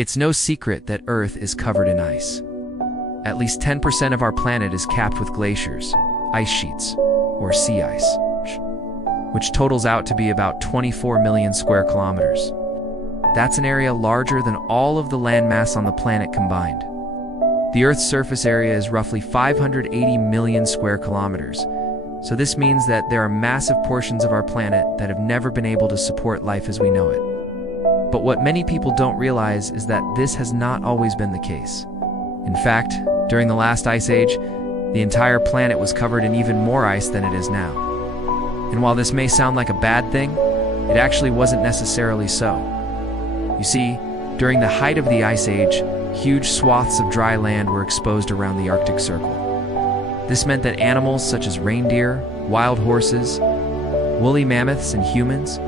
It's no secret that Earth is covered in ice. At least 10% of our planet is capped with glaciers, ice sheets, or sea ice, which totals out to be about 24 million square kilometers. That's an area larger than all of the landmass on the planet combined. The Earth's surface area is roughly 580 million square kilometers, so this means that there are massive portions of our planet that have never been able to support life as we know it. But what many people don't realize is that this has not always been the case. In fact, during the last ice age, the entire planet was covered in even more ice than it is now. And while this may sound like a bad thing, it actually wasn't necessarily so. You see, during the height of the ice age, huge swaths of dry land were exposed around the Arctic Circle. This meant that animals such as reindeer, wild horses, woolly mammoths, and humans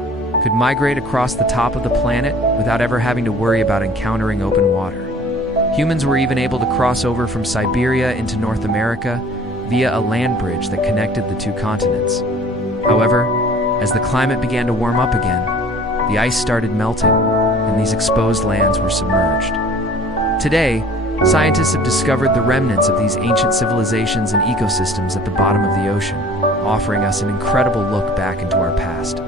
could migrate across the top of the planet without ever having to worry about encountering open water. Humans were even able to cross over from Siberia into North America via a land bridge that connected the two continents. However, as the climate began to warm up again, the ice started melting, and these exposed lands were submerged. Today, scientists have discovered the remnants of these ancient civilizations and ecosystems at the bottom of the ocean, offering us an incredible look back into our past.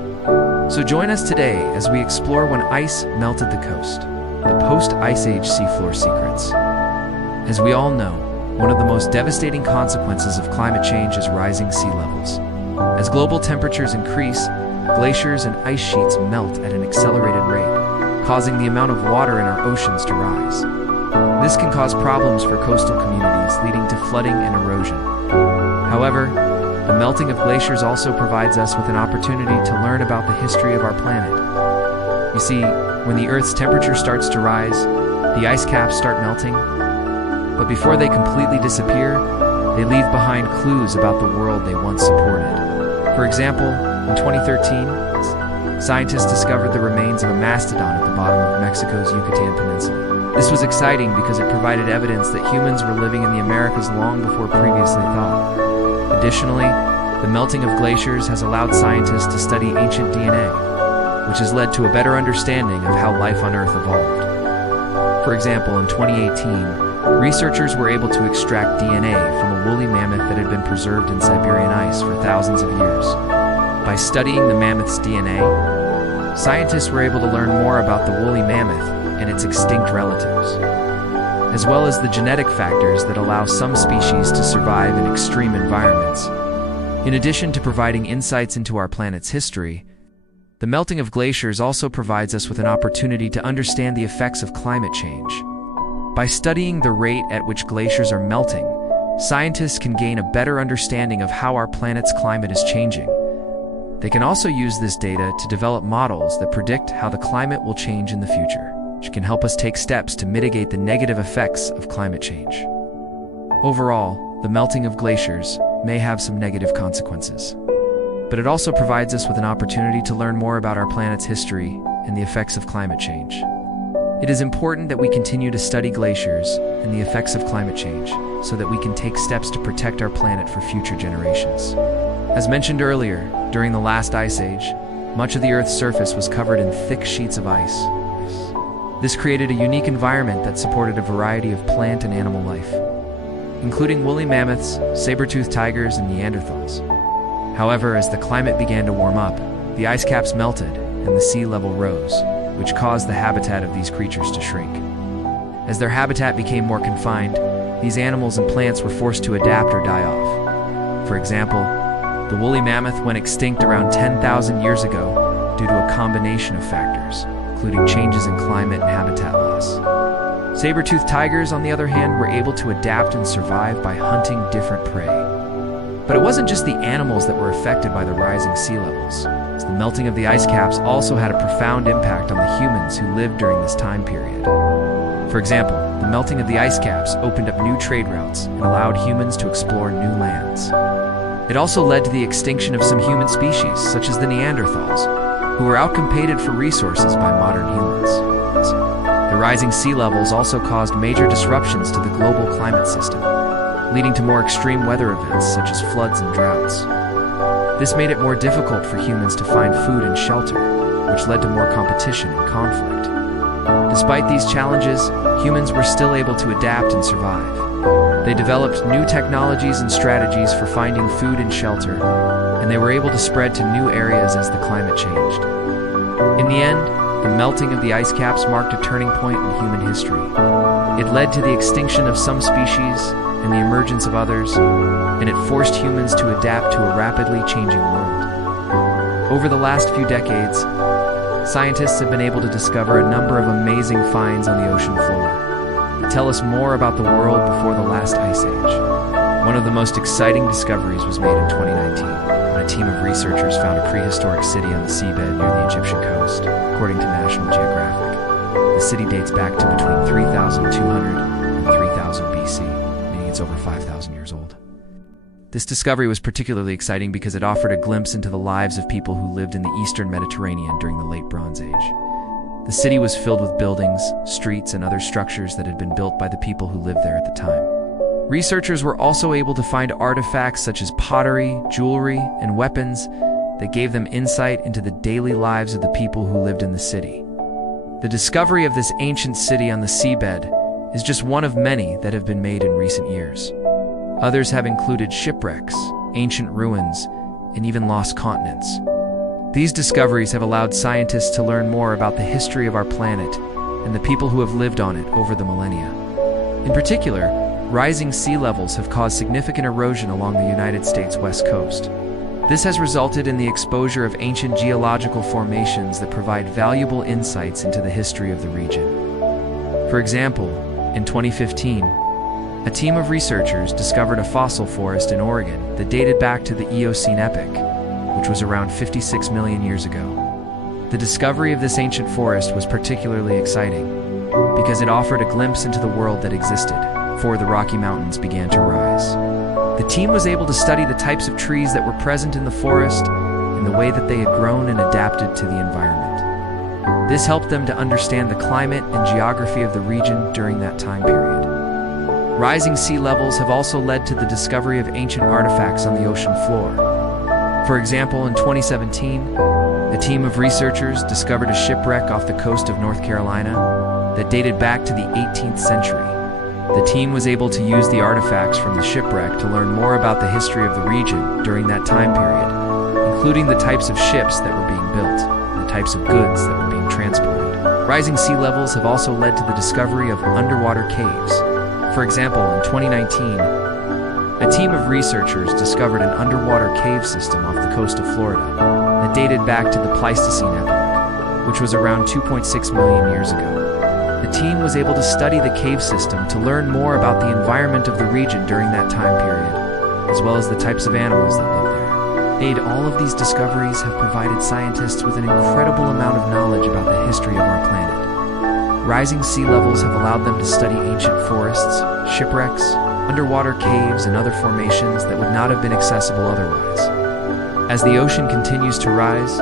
So join us today as we explore when ice melted the coast, the post-ice age seafloor secrets. As we all know, one of the most devastating consequences of climate change is rising sea levels. As global temperatures increase, glaciers and ice sheets melt at an accelerated rate, causing the amount of water in our oceans to rise. This can cause problems for coastal communities, leading to flooding and erosion. However, the melting of glaciers also provides us with an opportunity to learn about the history of our planet. You see, when the Earth's temperature starts to rise, the ice caps start melting. But before they completely disappear, they leave behind clues about the world they once supported. For example, in 2013, scientists discovered the remains of a mastodon at the bottom of Mexico's Yucatan Peninsula. This was exciting because it provided evidence that humans were living in the Americas long before previously thought. Additionally, the melting of glaciers has allowed scientists to study ancient DNA, which has led to a better understanding of how life on Earth evolved. For example, in 2018, researchers were able to extract DNA from a woolly mammoth that had been preserved in Siberian ice for thousands of years. By studying the mammoth's DNA, scientists were able to learn more about the woolly mammoth and its extinct relatives, as well as the genetic factors that allow some species to survive in extreme environments. In addition to providing insights into our planet's history, the melting of glaciers also provides us with an opportunity to understand the effects of climate change. By studying the rate at which glaciers are melting, scientists can gain a better understanding of how our planet's climate is changing. They can also use this data to develop models that predict how the climate will change in the future, which can help us take steps to mitigate the negative effects of climate change. Overall, the melting of glaciers may have some negative consequences, but it also provides us with an opportunity to learn more about our planet's history and the effects of climate change. It is important that we continue to study glaciers and the effects of climate change so that we can take steps to protect our planet for future generations. As mentioned earlier, during the last ice age, much of the Earth's surface was covered in thick sheets of ice. This created a unique environment that supported a variety of plant and animal life, including woolly mammoths, saber-toothed tigers, and Neanderthals. However, as the climate began to warm up, the ice caps melted and the sea level rose, which caused the habitat of these creatures to shrink. As their habitat became more confined, these animals and plants were forced to adapt or die off. For example, the woolly mammoth went extinct around 10,000 years ago due to a combination of factors, including changes in climate and habitat loss. Saber-toothed tigers, on the other hand, were able to adapt and survive by hunting different prey. But it wasn't just the animals that were affected by the rising sea levels, as the melting of the ice caps also had a profound impact on the humans who lived during this time period. For example, the melting of the ice caps opened up new trade routes and allowed humans to explore new lands. It also led to the extinction of some human species, such as the Neanderthals, who were outcompeted for resources by modern humans. The rising sea levels also caused major disruptions to the global climate system, leading to more extreme weather events such as floods and droughts. This made it more difficult for humans to find food and shelter, which led to more competition and conflict. Despite these challenges, humans were still able to adapt and survive. They developed new technologies and strategies for finding food and shelter, and they were able to spread to new areas as the climate changed. In the end, the melting of the ice caps marked a turning point in human history. It led to the extinction of some species and the emergence of others, and it forced humans to adapt to a rapidly changing world. Over the last few decades, scientists have been able to discover a number of amazing finds on the ocean floor that tell us more about the world before the last ice age. One of the most exciting discoveries was made in 2019, when a team of researchers found a prehistoric city on the seabed near the Egyptian coast, according to National Geographic. The city dates back to between 3,200 and 3000 BC, meaning it's over 5,000 years old. This discovery was particularly exciting because it offered a glimpse into the lives of people who lived in the eastern Mediterranean during the late Bronze Age. The city was filled with buildings, streets, and other structures that had been built by the people who lived there at the time. Researchers were also able to find artifacts such as pottery, jewelry, and weapons that gave them insight into the daily lives of the people who lived in the city. The discovery of this ancient city on the seabed is just one of many that have been made in recent years. Others have included shipwrecks, ancient ruins, and even lost continents. These discoveries have allowed scientists to learn more about the history of our planet and the people who have lived on it over the millennia. In particular, rising sea levels have caused significant erosion along the United States West Coast. This has resulted in the exposure of ancient geological formations that provide valuable insights into the history of the region. For example, in 2015, a team of researchers discovered a fossil forest in Oregon that dated back to the Eocene epoch, which was around 56 million years ago. The discovery of this ancient forest was particularly exciting because it offered a glimpse into the world that existed before the Rocky Mountains began to rise. The team was able to study the types of trees that were present in the forest and the way that they had grown and adapted to the environment. This helped them to understand the climate and geography of the region during that time period. Rising sea levels have also led to the discovery of ancient artifacts on the ocean floor. For example, in 2017, a team of researchers discovered a shipwreck off the coast of North Carolina that dated back to the 18th century. The team was able to use the artifacts from the shipwreck to learn more about the history of the region during that time period, including the types of ships that were being built and the types of goods that were being transported. Rising sea levels have also led to the discovery of underwater caves. For example, in 2019, a team of researchers discovered an underwater cave system off the coast of Florida that dated back to the Pleistocene epoch, which was around 2.6 million years ago. The team was able to study the cave system to learn more about the environment of the region during that time period, as well as the types of animals that live there. All of these discoveries have provided scientists with an incredible amount of knowledge about the history of our planet. Rising sea levels have allowed them to study ancient forests, shipwrecks, underwater caves, and other formations that would not have been accessible otherwise. As the ocean continues to rise,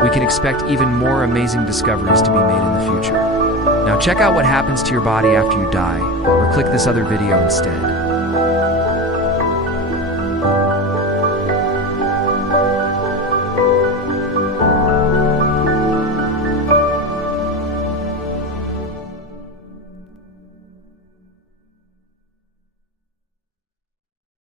we can expect even more amazing discoveries to be made in the future. Now check out what happens to your body after you die, or click this other video instead.